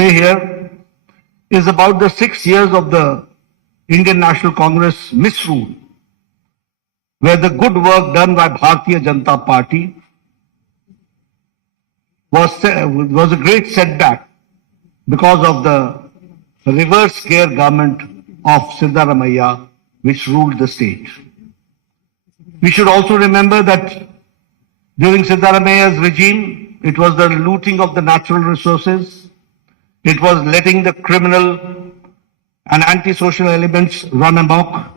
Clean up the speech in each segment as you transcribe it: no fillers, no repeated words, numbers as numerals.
say here is about the 6 years of the Indian National Congress misrule, where the good work done by Bharatiya Janata Party was a great setback because of the reverse gear government of Siddaramaiah, which ruled the state. We should also remember that during Siddaramaiah's regime, it was the looting of the natural resources, it was letting the criminal and antisocial elements run amok,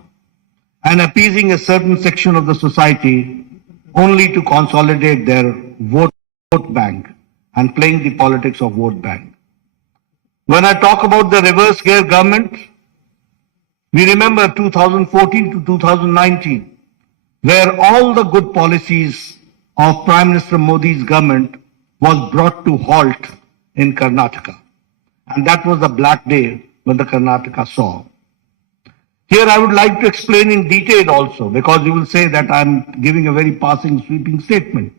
and appeasing a certain section of the society only to consolidate their vote bank and playing the politics of vote bank. When I talk about the reverse gear government, we remember 2014 to 2019, where all the good policies of Prime Minister Modi's government was brought to halt in Karnataka. And that was the black day when the Karnataka saw. Here I would like to explain in detail also, because you will say that I am giving a very passing, sweeping statement.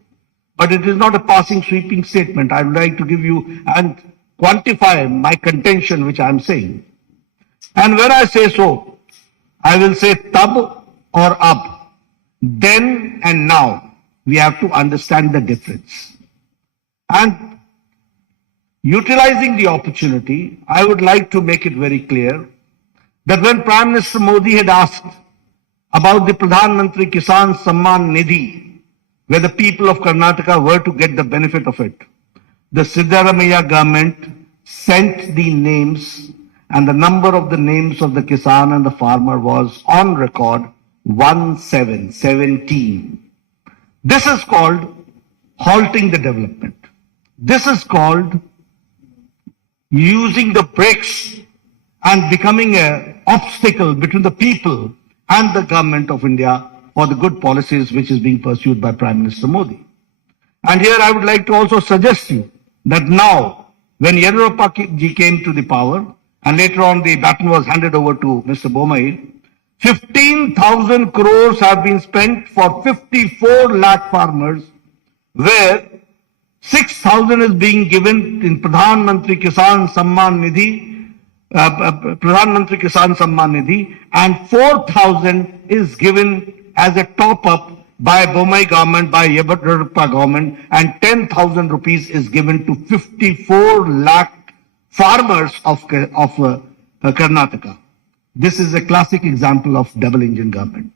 But it is not a passing, sweeping statement. I would like to give you and quantify my contention which I am saying. And when I say so, I will say tab or ab. Then and now, we have to understand the difference. And utilizing the opportunity, I would like to make it very clear that when Prime Minister Modi had asked about the Pradhan Mantri Kisan Samman Nidhi, where the people of Karnataka were to get the benefit of it, the Siddaramaiah government sent the names, and the number of the names of the Kisan and the farmer was on record 17. This is called halting the development. This is called using the brakes and becoming an obstacle between the people and the government of India for the good policies which is being pursued by Prime Minister Modi. And here I would like to also suggest you that now, when Yediyurappa ji came to the power, and later on the baton was handed over to Mr. Bommai, 15,000 crores have been spent for 54 lakh farmers, where 6,000 is being given in Pradhan Mantri Kisan Samman Nidhi, and 4,000 is given as a top-up by Bommai government, by Yediyurappa government, and 10,000 rupees is given to 54 lakh farmers of Karnataka. This is a classic example of double-engine government.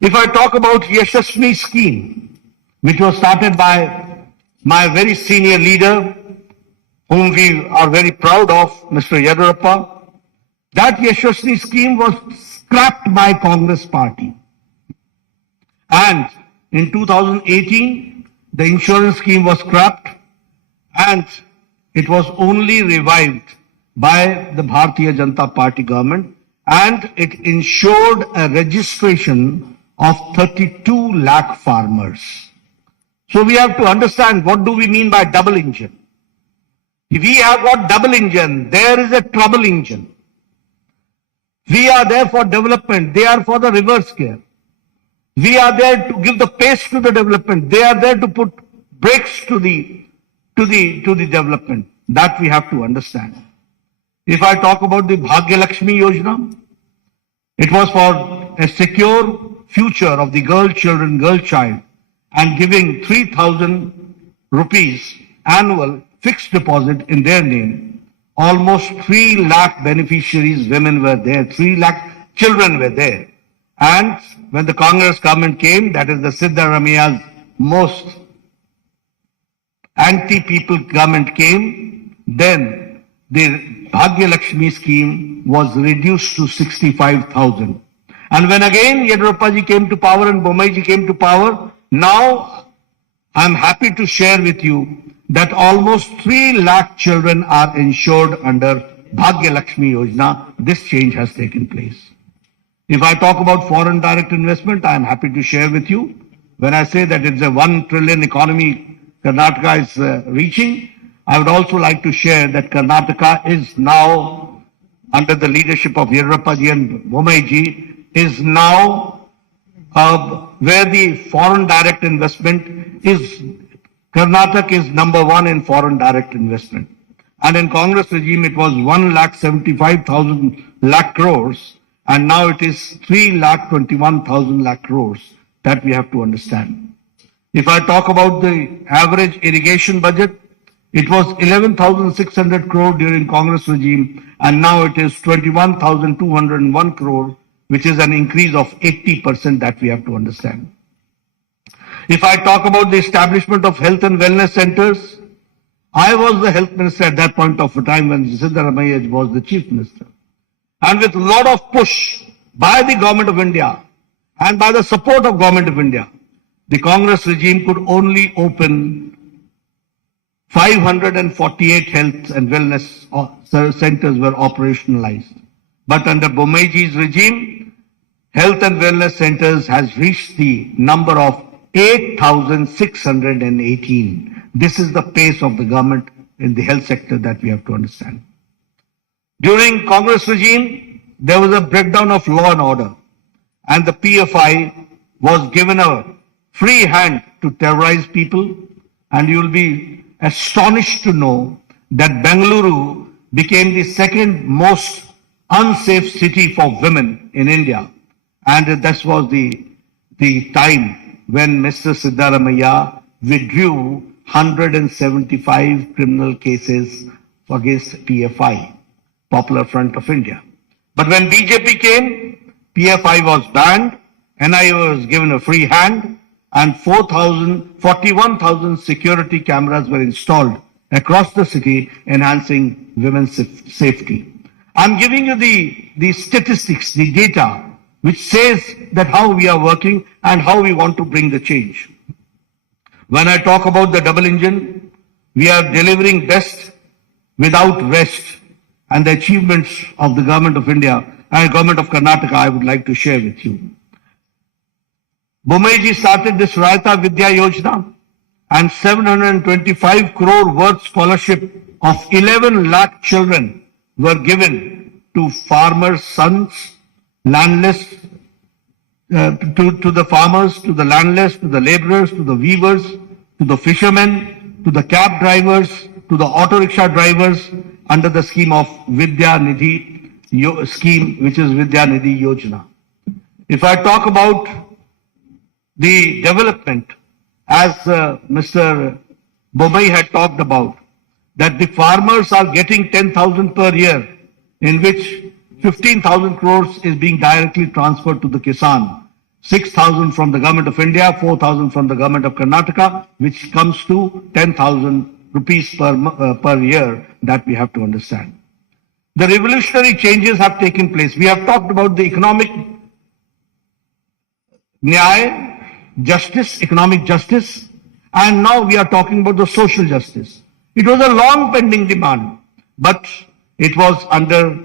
If I talk about Yashasvi scheme, which was started by my very senior leader, whom we are very proud of, Mr. Yediyurappa, that Yashasvi scheme was scrapped by Congress party. And in 2018, the insurance scheme was scrapped, and it was only revived by the Bharatiya Janata Party government, and it ensured a registration of 32 lakh farmers. So we have to understand what do we mean by double engine. If we have got double engine, there is a trouble engine. We are there for development, they are for the reverse gear. We are there to give the pace to the development, they are there to put brakes to the development. That we have to understand. If I talk about the Bhagya Lakshmi Yojana, it was for a secure future of the girl child, and giving 3,000 rupees annual fixed deposit in their name. Almost 3 lakh beneficiaries, women were there, 3 lakh children were there. And when the Congress government came, that is the Siddaramaiah's most anti-people government came, then the Bhagya Lakshmi scheme was reduced to 65,000. And when again Yediyurappa ji came to power and Bommai ji came to power, now I am happy to share with you that almost 3 lakh children are insured under Bhagya Lakshmi Yojana. This change has taken place. If I talk about foreign direct investment, I am happy to share with you. When I say that it's a 1 trillion economy Karnataka is reaching, I would also like to share that Karnataka is now, under the leadership of Yediyurappa ji and Bommai ji, is now where the foreign direct investment is, Karnataka is number 1 in foreign direct investment. And in Congress regime, it was 1,75,000 lakh crores, and now it is 3,21,000 lakh crores that we have to understand. If I talk about the average irrigation budget, it was 11,600 crore during Congress regime, and now it is 21,201 crore, which is an increase of 80% that we have to understand. If I talk about the establishment of health and wellness centers, I was the health minister at that point of time when Siddaramaiah was the chief minister. And with a lot of push by the government of India and by the support of government of India, the Congress regime could only open 548 health and wellness centers were operationalized. But under Bomeji's regime, health and wellness centers has reached the number of 8,618. This is the pace of the government in the health sector that we have to understand. During Congress regime, there was a breakdown of law and order, and the PFI was given a free hand to terrorize people, and you will be astonished to know that Bengaluru became the second most unsafe city for women in India, and this was the time when Mr. Siddaramaiah withdrew 175 criminal cases against PFI, Popular Front of India. But when BJP came, PFI was banned, NIA was given a free hand, and 41,000 security cameras were installed across the city, enhancing women's safety. I'm giving you the statistics, the data, which says that how we are working and how we want to bring the change. When I talk about the double engine, we are delivering best without rest, and the achievements of the government of India and government of Karnataka I would like to share with you. Bomeji started this Raita Vidya Yojana, and 725 crore worth scholarship of 11 lakh children were given to farmers' sons, landless, to the farmers, to the landless, to the laborers, to the weavers, to the fishermen, to the cab drivers, to the auto rickshaw drivers under the scheme of Vidya Nidhi scheme, which is Vidya Nidhi Yojana. If I talk about the development, as Mr. Bombay had talked about, that the farmers are getting 10,000 per year, in which 15,000 crores is being directly transferred to the Kisan, 6,000 from the government of India, 4,000 from the government of Karnataka, which comes to 10,000 rupees per year that we have to understand. The revolutionary changes have taken place. We have talked about the economic nyaya, justice, economic justice, and now we are talking about the social justice. It was a long pending demand, but it was under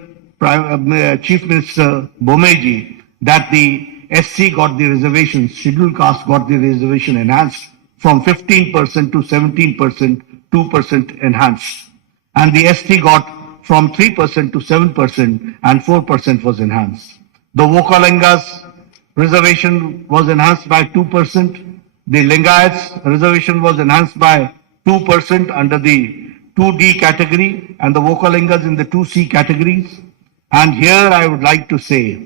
Chief Minister Bomeji that the SC got the reservations, scheduled caste got the reservation enhanced from 15% to 17%, 2% enhanced. And the ST got from 3% to 7% and 4% was enhanced. The Vokalingas reservation was enhanced by 2%. The Lingayats reservation was enhanced by 2% under the 2D category and the Vokalingas in the 2C categories. And here I would like to say,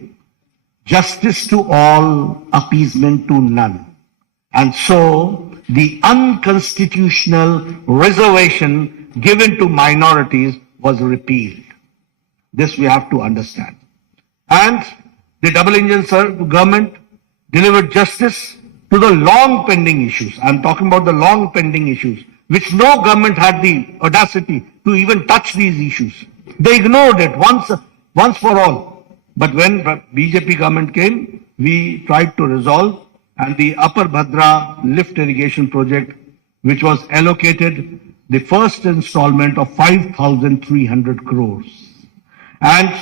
justice to all, appeasement to none. And so the unconstitutional reservation given to minorities was repealed. This we have to understand. And the double engine government delivered justice to the long pending issues. I'm talking about the long pending issues, which no government had the audacity to even touch these issues. They ignored it once for all. But when BJP government came, we tried to resolve, and the Upper Bhadra lift irrigation project, which was allocated the first installment of 5,300 crores and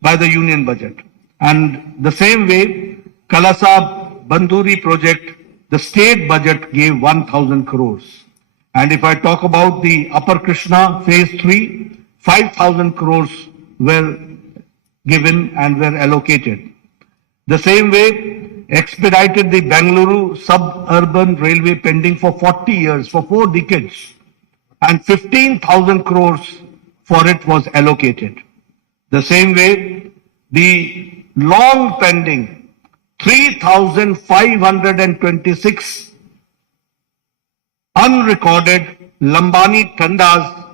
by the union budget. And the same way, Kalasa Banduri project, the state budget gave 1,000 crores. And if I talk about the Upper Krishna phase 3, 5,000 crores were given and were allocated. The same way, expedited the Bengaluru suburban railway pending for 40 years, for 4 decades. And 15,000 crores for it was allocated. The same way, the long pending 3,526 unrecorded Lambani Tandas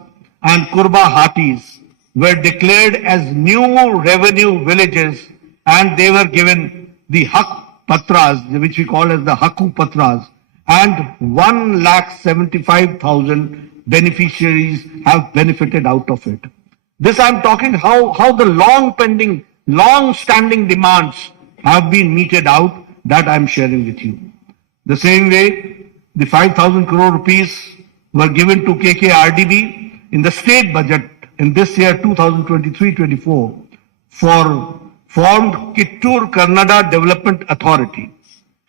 and Kurba Hatis were declared as new revenue villages, and they were given the Hak Patras, which we call as the Haku Patras, and 1,75,000 beneficiaries have benefited out of it. This I'm talking how the long pending, long standing demands have been meted out, that I'm sharing with you. The same way, the 5,000 crore rupees were given to KKRDB in the state budget in this year 2023-24 for formed Kittur Kannada Development Authority.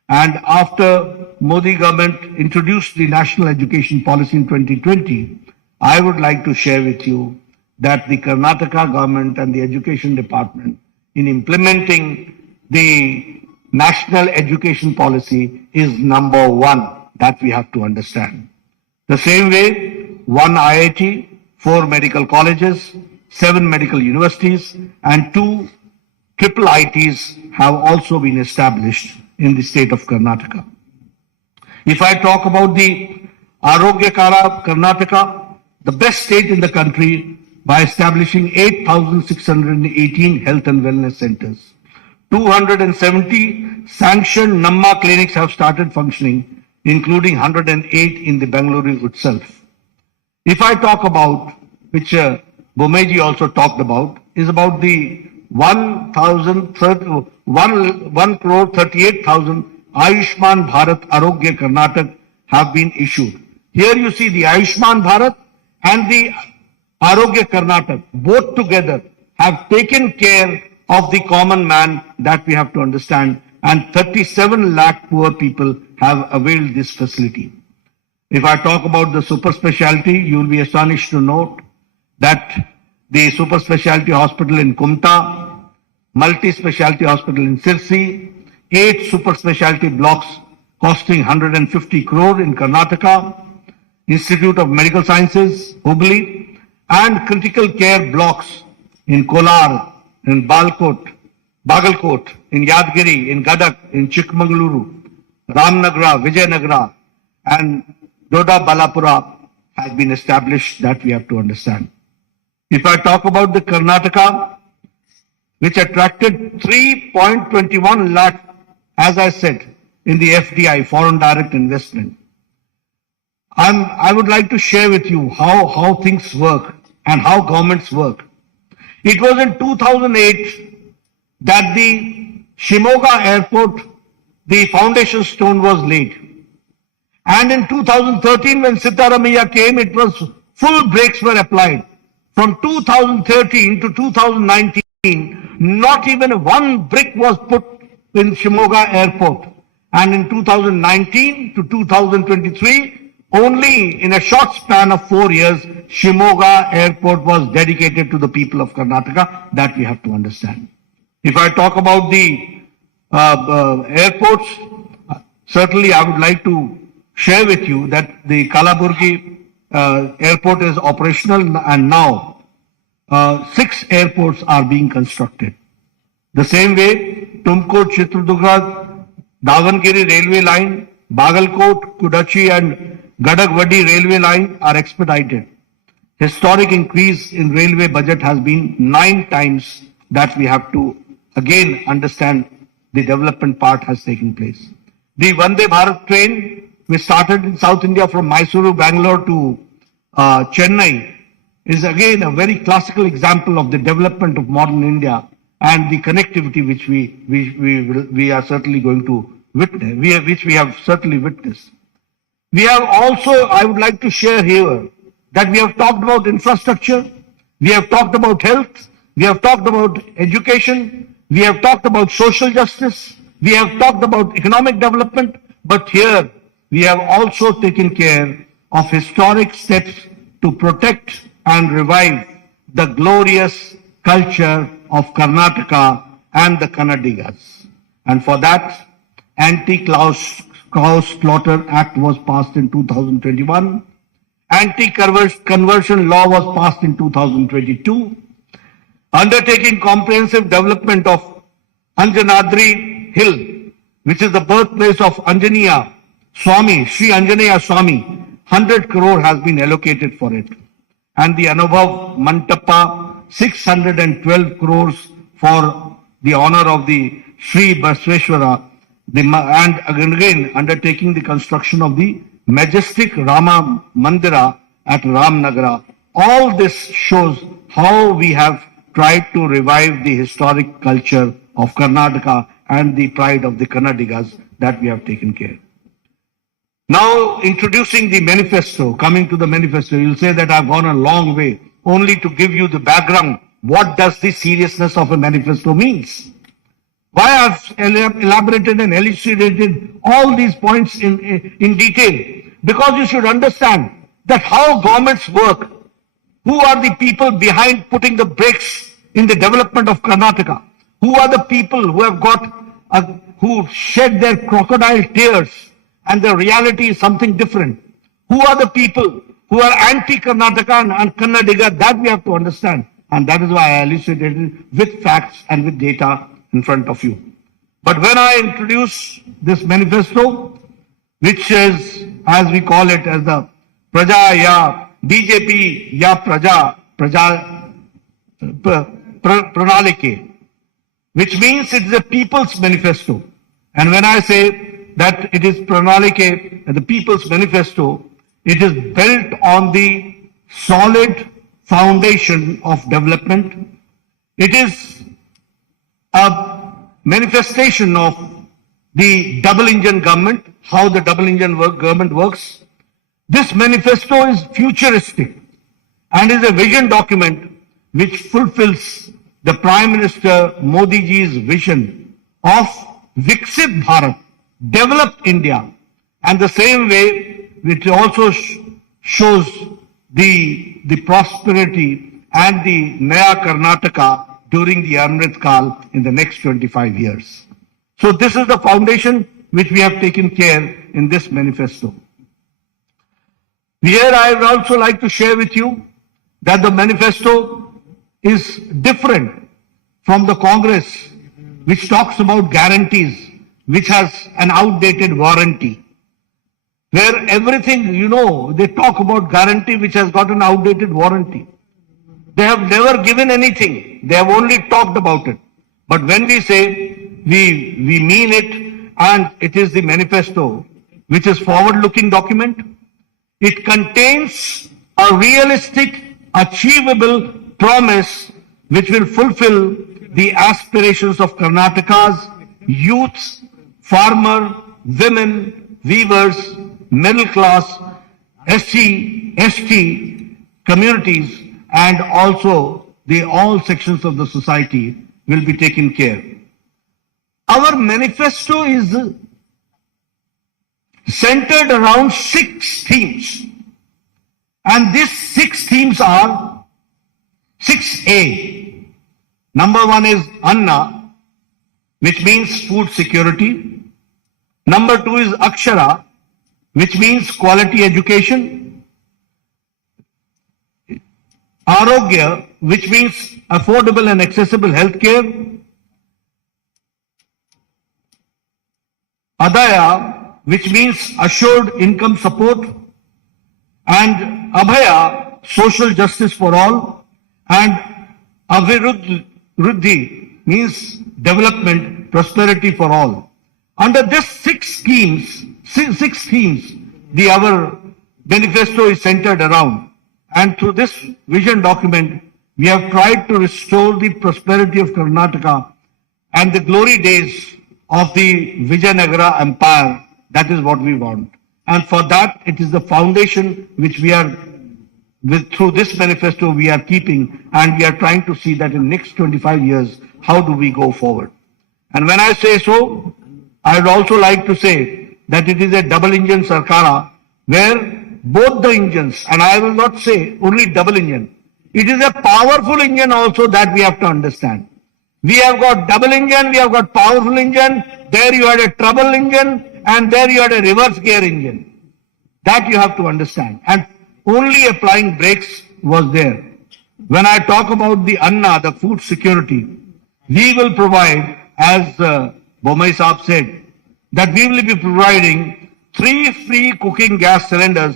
And after Modi government introduced the national education policy in 2020, I would like to share with you that the Karnataka government and the education department in implementing the national education policy is number one. That we have to understand. The same way, 1 IIT, 4 medical colleges, 7 medical universities, and 2 triple ITs have also been established in the state of Karnataka. If I talk about the Arogyakara Karnataka, the best state in the country by establishing 8,618 health and wellness centers. 270 sanctioned Namma clinics have started functioning, including 108 in the Bengaluru itself. If I talk about, which Bomeji also talked about, is about the 1 crore 38,000 Ayushman Bharat Arogya Karnataka have been issued. Here you see the Ayushman Bharat and the Arogya Karnataka, both together have taken care of the common man, that we have to understand, and 37 lakh poor people have availed this facility. If I talk about the super specialty, you will be astonished to note that the super specialty hospital in Kumta, multi-specialty hospital in Sirsi, 8 super specialty blocks costing 150 crore in Karnataka, Institute of Medical Sciences, Hubli, and critical care blocks in Kolar, in Bagalkot, in Yadgiri, in Gadak, in Chikmagaluru, Ramnagra, Vijayanagara, and Doda Balapura has been established, that we have to understand. If I talk about the Karnataka, which attracted 3.21 lakh, as I said, in the FDI, foreign direct investment. I would like to share with you how things work and how governments work. It was in 2008 that the Shimoga airport, the foundation stone was laid. And in 2013, when Sitaramaiah came, it was full brakes were applied. From 2013 to 2019, not even one brick was put in Shimoga airport. And in 2019 to 2023, only in a short span of 4 years, Shimoga airport was dedicated to the people of Karnataka. That we have to understand. If I talk about the airports, certainly I would like to share with you that the Kalaburgi airport is operational, and now 6 airports are being constructed. The same way, Tumkur, Chitradurga, Davangere railway line, Bagalkot, Kudachi and Gadagwadi railway line are expedited. Historic increase in railway budget has been 9 times. That we have to again understand the development part has taken place. The Vande Bharat train, which started in South India from Mysuru, Bangalore to Chennai, is again a very classical example of the development of modern India and the connectivity which we are certainly going to witness, which we have certainly witnessed. We have also, I would like to share here, that we have talked about infrastructure, we have talked about health, we have talked about education, we have talked about social justice, we have talked about economic development, but here we have also taken care of historic steps to protect and revive the glorious culture of Karnataka and the Kannadigas. And for that, Anti-Cow Slaughter Act was passed in 2021, anti-conversion law was passed in 2022, undertaking comprehensive development of Anjanadri Hill, which is the birthplace of Anjaneya Swami, Shri Anjaneya Swami. 100 crore has been allocated for it. And the Anubhav Mantapa, 612 crores for the honor of the Shri Basveshwara, and again undertaking the construction of the majestic Rama Mandira at Ramnagara. All this shows how we have tried to revive the historic culture of Karnataka and the pride of the Kannadigas that we have taken care. Now, introducing the manifesto, coming to the manifesto, you'll say that I've gone a long way only to give you the background. What does the seriousness of a manifesto means? Why I've elaborated and elucidated all these points in detail? Because you should understand that how governments work, who are the people behind putting the brakes in the development of Karnataka, who are the people who have who shed their crocodile tears, and the reality is something different. Who are the people who are anti-Karnataka and Kannadiga? That we have to understand. And that is why I elucidated with facts and with data in front of you. But when I introduce this manifesto, which is, as we call it, as the Praja ya BJP ya Praja Pranalike, which means it is a people's manifesto. And when I say that it is Pranalike, the people's manifesto, it is built on the solid foundation of development. It is a manifestation of the double engine government, how the double engine government works. This manifesto is futuristic and is a vision document which fulfills the Prime Minister Modi ji's vision of Viksit Bharat, developed India, and the same way it also shows the prosperity and the Naya Karnataka during the Amrit Kal in the next 25 years. So this is the foundation which we have taken care in this manifesto. Here I would also like to share with you that the manifesto is different from the Congress, which talks about guarantees, which has an outdated warranty. Where everything, they talk about guarantee which has got an outdated warranty. They have never given anything. They have only talked about it. But when we say we mean it, and it is the manifesto, which is forward-looking document, it contains a realistic, achievable promise which will fulfill the aspirations of Karnataka's youth, farmer, women, weavers, middle class, SC, ST communities, and also all sections of the society will be taken care. Our manifesto is centered around 6 themes. And these 6 themes are 6A. Number 1 is Anna, which means food security. Number 2 is Akshara, which means quality education. Arogya, which means affordable and accessible health care. Adaya, which means assured income support. And Abhaya, social justice for all. And Aviruddhi means development, prosperity for all. Under these 6 themes, our manifesto is centered around. And through this vision document, we have tried to restore the prosperity of Karnataka and the glory days of the Vijayanagara Empire. That is what we want. And for that, it is the foundation which we are, through this manifesto, we are keeping, and we are trying to see that in the next 25 years, how do we go forward. And when I say so, I would also like to say that it is a double engine Sarkara, where both the engines, and I will not say only double engine, it is a powerful engine also that we have to understand. We have got double engine, we have got powerful engine, there you had a trouble engine, and there you had a reverse gear engine. That you have to understand. And only applying brakes was there. When I talk about the Anna, the food security, we will provide, as Bomai Saab said, that we will be providing 3 free cooking gas cylinders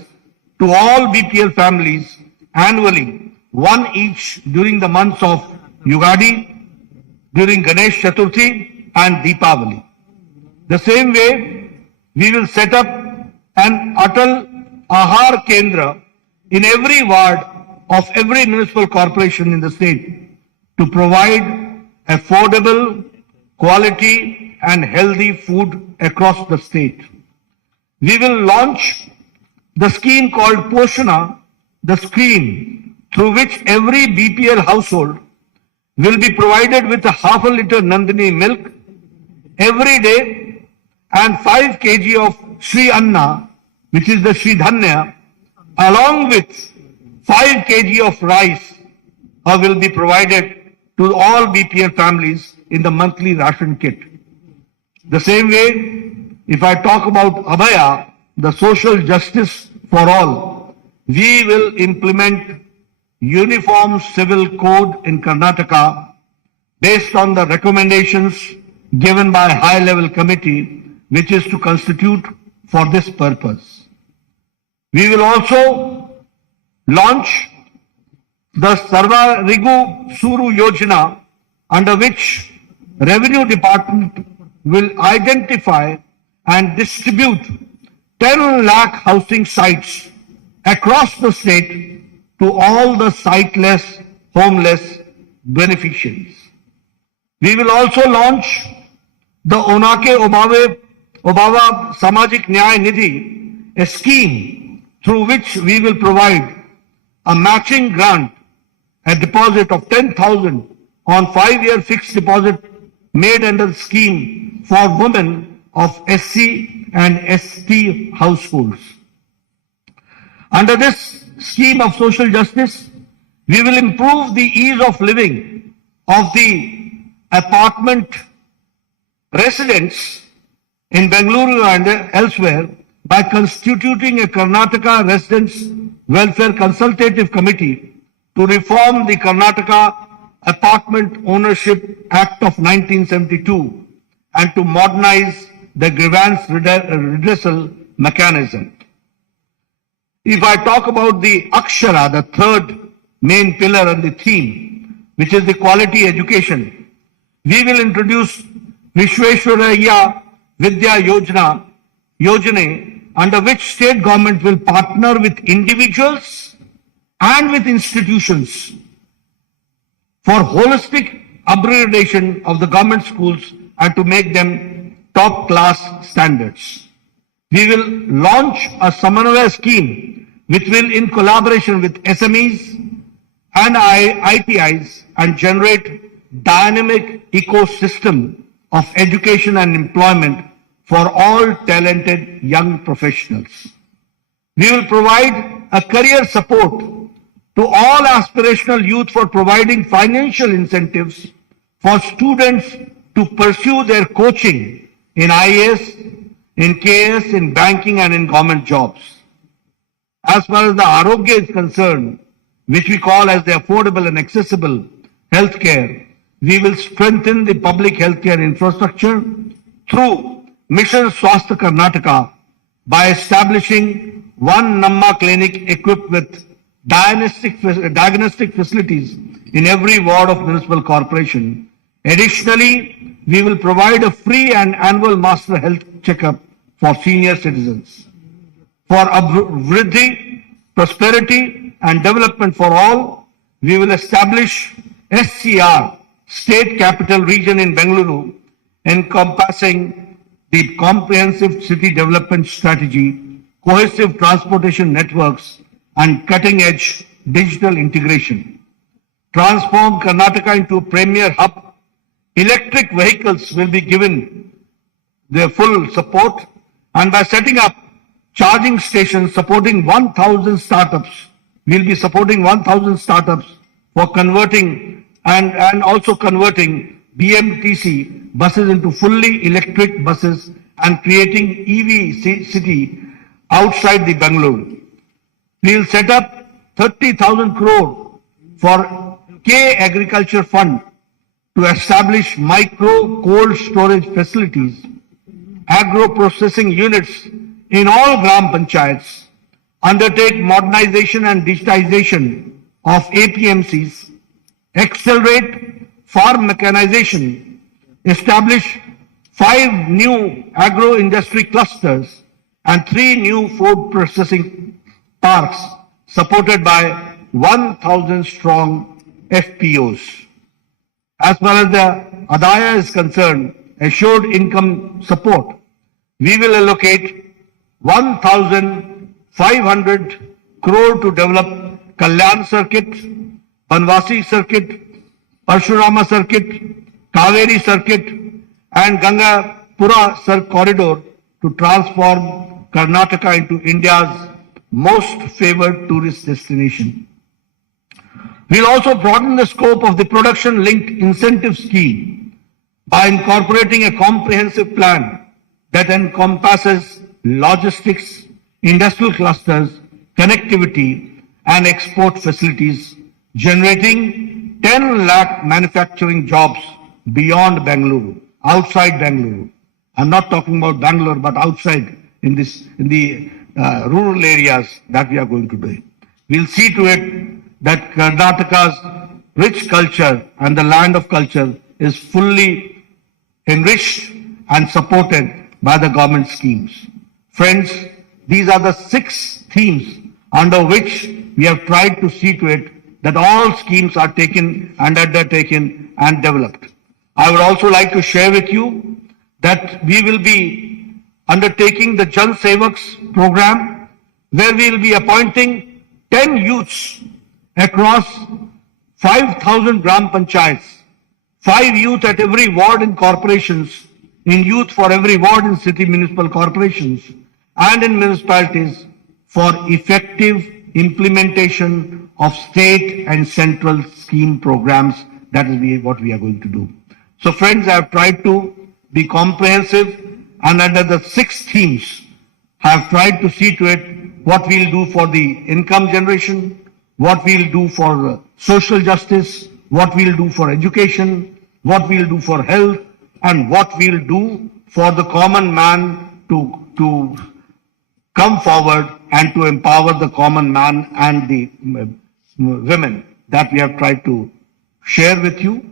to all BPL families annually, 1 each during the months of Yugadi, during Ganesh Chaturthi and Deepavali. The same way, we will set up an Atal Ahar Kendra in every ward of every municipal corporation in the state to provide affordable, quality and healthy food across the state. We will launch the scheme called Poshana, the scheme through which every BPL household will be provided with a half a liter Nandini milk every day and 5 kg of Shri Anna, which is the Shri Dhanya, along with 5 kg of rice will be provided to all BPL families in the monthly ration kit. The same way, if I talk about Abhaya, the social justice for all, we will implement uniform civil code in Karnataka based on the recommendations given by a high-level committee which is to constitute for this purpose. We will also launch the Sarva Rigu Suru Yojana, under which Revenue Department will identify and distribute 10 lakh housing sites across the state to all the siteless, homeless beneficiaries. We will also launch the Onake Obava Samajik Nyaya Nidhi, a scheme through which we will provide a matching grant, a deposit of 10,000 on 5-year fixed deposit made under the scheme for women of SC and ST households. Under this scheme of social justice, we will improve the ease of living of the apartment residents in Bengaluru and elsewhere by constituting a Karnataka Residents Welfare Consultative Committee to reform the Karnataka Apartment Ownership Act of 1972 and to modernize the grievance redressal mechanism. If I talk about the Akshara, the third main pillar and the theme, which is the quality education, we will introduce Vishweshwaraya Vidya Yojana, under which state government will partner with individuals and with institutions for holistic upgradation of the government schools and to make them top class standards. We will launch a Samanvaya scheme which will, in collaboration with SMEs and ITIs, and generate dynamic ecosystem of education and employment for all talented young professionals. We will provide a career support to all aspirational youth for providing financial incentives for students to pursue their coaching in IAS, in KS, in banking and in government jobs. As far as the Arogya is concerned, which we call as the affordable and accessible healthcare, we will strengthen the public healthcare infrastructure through Mission Swasthya Karnataka by establishing one Namma clinic equipped with diagnostic facilities in every ward of municipal corporation. Additionally, we will provide a free and annual master health checkup for senior citizens. For Vriddhi, prosperity and development for all, we will establish SCR, State Capital Region in Bengaluru, encompassing the comprehensive city development strategy, cohesive transportation networks, and cutting-edge digital integration. Transform Karnataka into a premier hub. Electric vehicles will be given their full support, and by setting up charging stations supporting 1,000 startups, we'll be supporting 1,000 startups for converting and also converting BMTC buses into fully electric buses and creating EV city outside the Bengaluru. We will set up 30,000 crore for K Agriculture Fund to establish micro cold storage facilities, agro processing units in all gram panchayats, undertake modernization and digitization of APMCs, accelerate farm mechanization, establish 5 new agro-industry clusters and 3 new food processing parks supported by 1,000 strong FPOs. As far as the Adaya is concerned, assured income support, we will allocate 1,500 crore to develop Kalyan Circuit, Banwasi Circuit, Parshurama Circuit, Kaveri Circuit, and Gangapura corridor to transform Karnataka into India's most favored tourist destination. We will also broaden the scope of the production-linked incentive scheme by incorporating a comprehensive plan that encompasses logistics, industrial clusters, connectivity, and export facilities, generating 10 lakh manufacturing jobs beyond Bengaluru, outside Bengaluru. I'm not talking about Bangalore, but outside in the rural areas that we are going to do. We'll see to it that Karnataka's rich culture and the land of culture is fully enriched and supported by the government schemes. Friends, these are the 6 themes under which we have tried to see to it that all schemes are taken and undertaken and developed. I would also like to share with you that we will be undertaking the Jan Sevaks program, where we will be appointing 10 youths across 5,000 gram panchayats, 5 youth at every ward in corporations, in youth for every ward in city municipal corporations, and in municipalities for effective implementation of state and central scheme programs. That is what we are going to do. So friends, I have tried to be comprehensive, and under the 6 themes, I have tried to see to it what we will do for the income generation, what we will do for social justice, what we will do for education, what we will do for health, and what we will do for the common man to come forward and to empower the common man and the women that we have tried to share with you.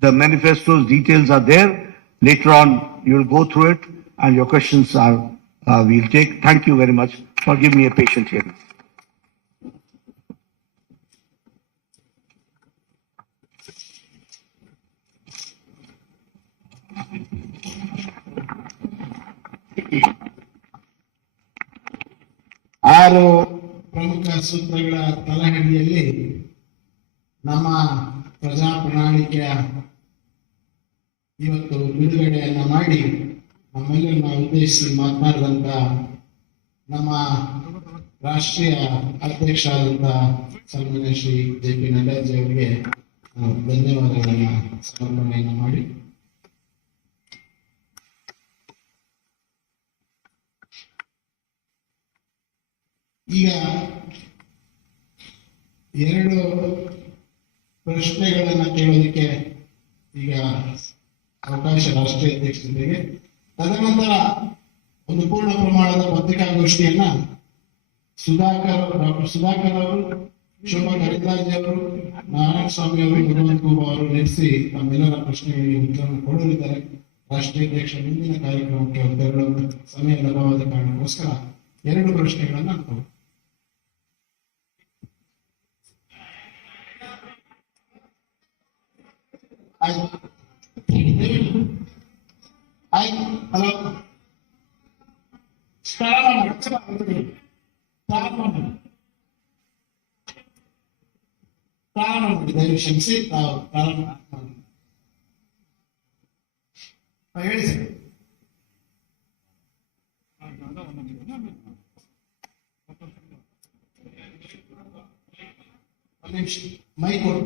The manifesto's details are there. Later on, you will go through it, and your questions are we'll take. Thank you very much for giving me a patient hearing. ಆರು ಪ್ರಮುಖ ಸೂತ್ರಗಳ ತಲಹದಿಯಲ್ಲಿ ನಮ್ಮ ಪ್ರಜಾ ಪ್ರಣಾಳಿಕೆಯ ಇವತ್ತು ಬಿಡುಗಡೆಯನ್ನ ಮಾಡಿ ನಮ್ಮೆಲ್ಲರನ್ನ ಉದ್ದೇಶಿಸಿ ಮಾತನಾಡಿದಂತ ನಮ್ಮ ರಾಷ್ಟ್ರೀಯ ಅಧ್ಯಕ್ಷರಾದಂತ ಸನ್ಮಾನ್ಯ ಶ್ರೀ JP ನಡ್ಡಾಜಿ ಅವರಿಗೆ ಧನ್ಯವಾದಗಳನ್ನ ಸಮರ್ಪಣೆಯನ್ನು ಮಾಡಿ ಈಗ 2 ಪ್ರಶ್ನೆಗಳನ್ನ ಕೇಳೋದಕ್ಕೆ ಈಗ ಅವಕಾಶ ರಾಷ್ಟ್ರೀಯ ಅಧ್ಯಕ್ಷರಿಗೆ. ತದನಂತರ ಒಂದು ಪೂರ್ಣ ಪ್ರಮಾಣದ ಪತ್ರಿಕಾಗೋಷ್ಠಿಯನ್ನ ಡಾಕ್ಟರ್ ಸುಧಾಕರ್ ಅವರು, ಶೋಭಾ ಕರಿದ್ಲಾಜೆ ಅವರು, ನಾರಾಯಣ ಸ್ವಾಮಿ ಅವರು, ಭಗವಂತ ಕೂಬ ಅವರು ನಡೆಸಿ ತಮ್ಮೆಲ್ಲರ ಪ್ರಶ್ನೆಗಳಿಗೆ ಉತ್ತರವನ್ನು ಕೊಡಲಿದ್ದಾರೆ. ರಾಷ್ಟ್ರೀಯ ಅಧ್ಯಕ್ಷ ಮುಂದಿನ ಕಾರ್ಯಕ್ರಮಕ್ಕೆ ತೆರಳುವ ಸಮಯ ಲಭ್ಯವಾದ ಕಾರಣಕ್ಕೋಸ್ಕರ 2 ಪ್ರಶ್ನೆಗಳನ್ನ ಹಾಕೋದು. ಹಲೋ, ಪ್ರಾರಂಭ ಮಾಡಿ ದಯವಿಟ್ಟು ಕ್ಷಮಿಸಿ. ಪ್ರಾರಂಭ ಮಾಡಿ ಹೇಳಿ ಸರ್. ಒಂದು ನಿಮಿಷ ಮೈಕ್ ಕೊಡು.